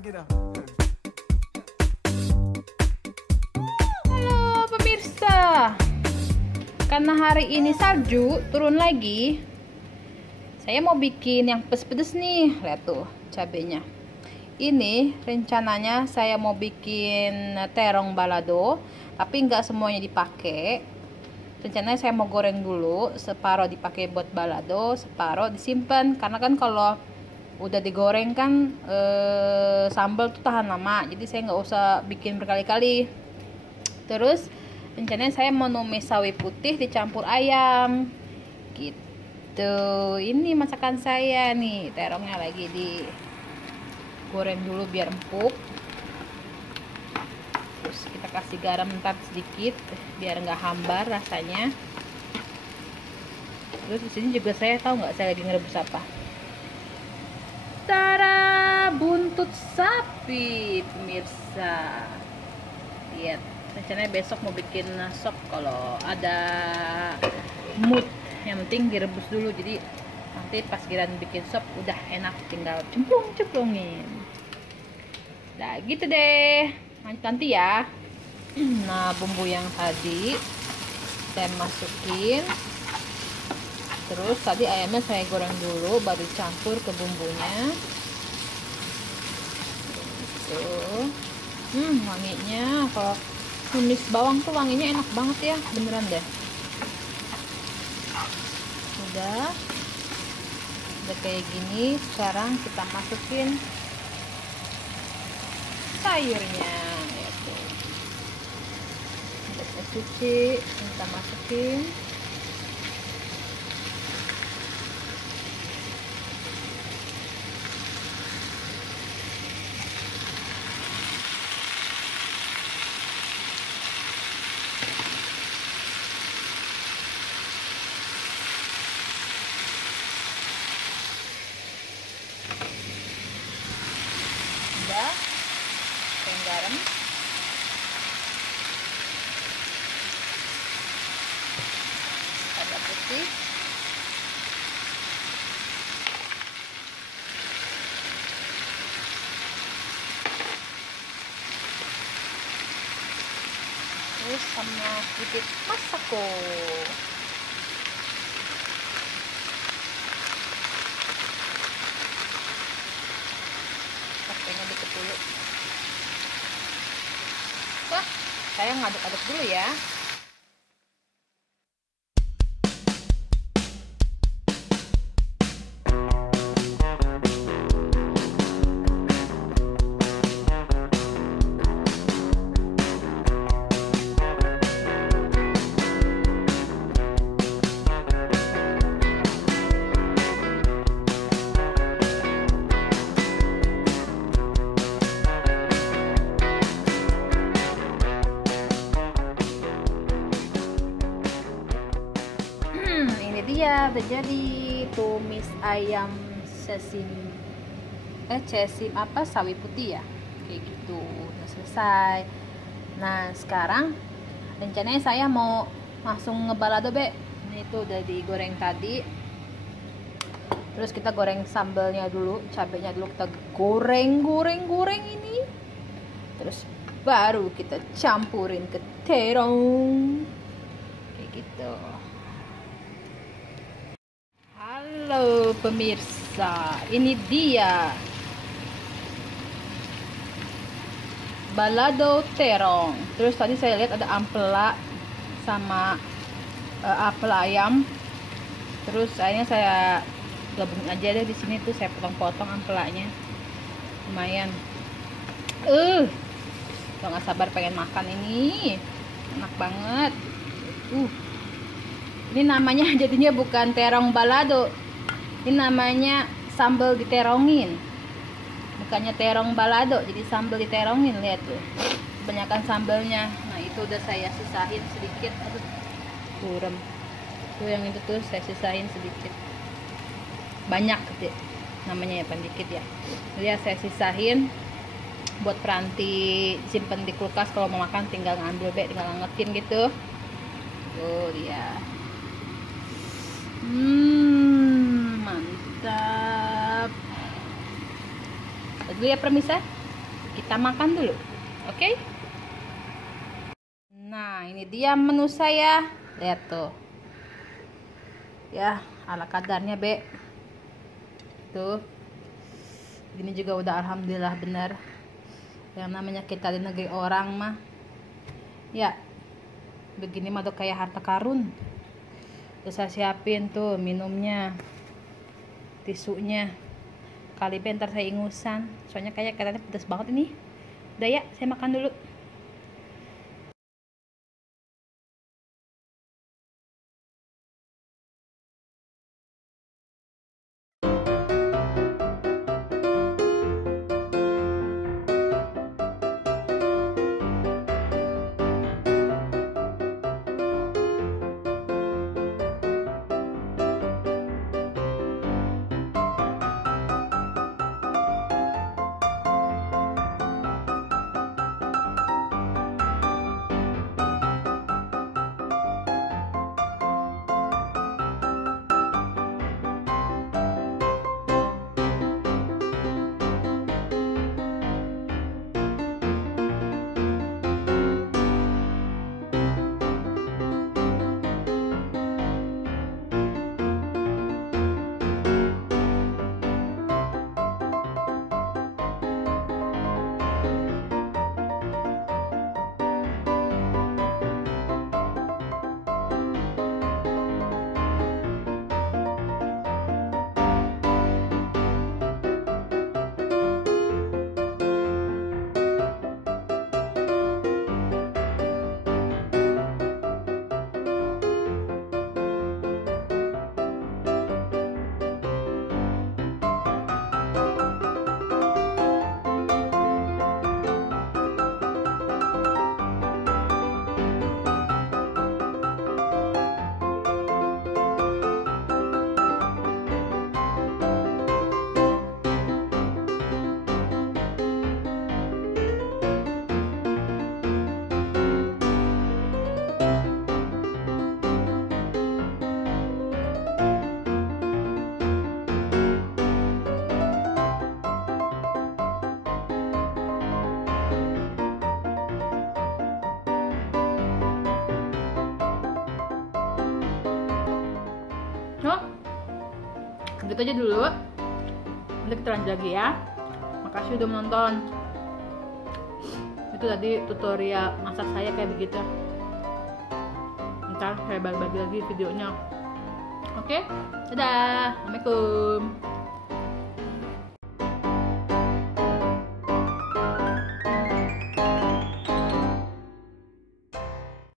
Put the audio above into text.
Halo pemirsa, karena hari ini salju turun lagi, saya mau bikin yang pedes-pedes nih. Lihat tuh cabenya. Ini rencananya saya mau bikin terong balado, tapi nggak semuanya dipakai. Rencananya saya mau goreng dulu, separuh dipakai buat balado, separuh disimpan. Karena kan kalau udah digoreng kan sambal tuh tahan lama, jadi saya nggak usah bikin berkali-kali. Terus rencananya saya mau numis sawi putih dicampur ayam gitu. Ini masakan saya nih, terongnya lagi digoreng dulu biar empuk. Terus kita kasih garam ntar sedikit biar nggak hambar rasanya. Terus di sini juga saya tahu nggak, saya lagi ngerebus apa. Tara, buntut sapi pemirsa. Lihat, rencananya besok mau bikin sop kalau ada mood. Yang penting direbus dulu, jadi nanti pas giliran bikin sop udah enak, tinggal cemplung-cemplungin. Nah gitu deh, lanjut nanti ya. Nah bumbu yang tadi saya masukin. Terus tadi ayamnya saya goreng dulu, baru campur ke bumbunya. Tuh, wanginya kalau tumis bawang tuh wanginya enak banget ya, beneran deh. Udah kayak gini. Sekarang kita masukin sayurnya. Udah saya cuci, kita masukin. Udah, garam, lada putih, terus sama sedikit masako. Pakainya dikit dulu. Wah, saya ngaduk-aduk dulu ya. Dia udah jadi tumis ayam sesim apa sawi putih ya, kayak gitu. Udah selesai. Nah sekarang rencananya saya mau langsung ngebalado be. Nah itu udah digoreng tadi. Terus kita goreng sambalnya dulu, cabenya dulu kita goreng ini. Terus baru kita campurin ke terong kayak gitu. Halo pemirsa, ini dia balado terong. Terus tadi saya lihat ada ampela sama apel ayam. Terus akhirnya saya gabungin aja deh di sini tuh, saya potong-potong ampelanya. Lumayan. Nggak sabar pengen makan ini. Enak banget. Ini namanya jadinya bukan terong balado. Ini namanya sambal diterongin. Bukannya terong balado, jadi sambal diterongin. Lihat tuh. Kebanyakan sambalnya. Nah, itu udah saya sisahin sedikit. Aduh, kurang. Tuh yang itu tuh saya sisahin sedikit. Banyak deh. Namanya ya dikit ya. Jadi saya sisahin buat peranti, simpen di kulkas, kalau mau makan tinggal ngambil tinggal ngangetin gitu. Tuh dia. Mantap. Dulu ya permisa. Kita makan dulu. Oke? Nah, ini dia menu saya. Lihat tuh. Ya, ala kadarnya, Be. Tuh. Gini juga udah alhamdulillah bener. Yang namanya kita di negeri orang mah. Ya. Begini mah tuh kayak harta karun. Terus saya siapin tuh minumnya, tisunya. Kali bentar saya ingusan, soalnya kayak katanya pedas banget ini. Udah ya, saya makan dulu. Oh, gitu aja dulu. Nanti kita lanjut lagi ya. Makasih udah menonton. Itu tadi tutorial masak saya kayak begitu. Ntar saya bagi-bagi lagi videonya. Oke, dadah, assalamualaikum.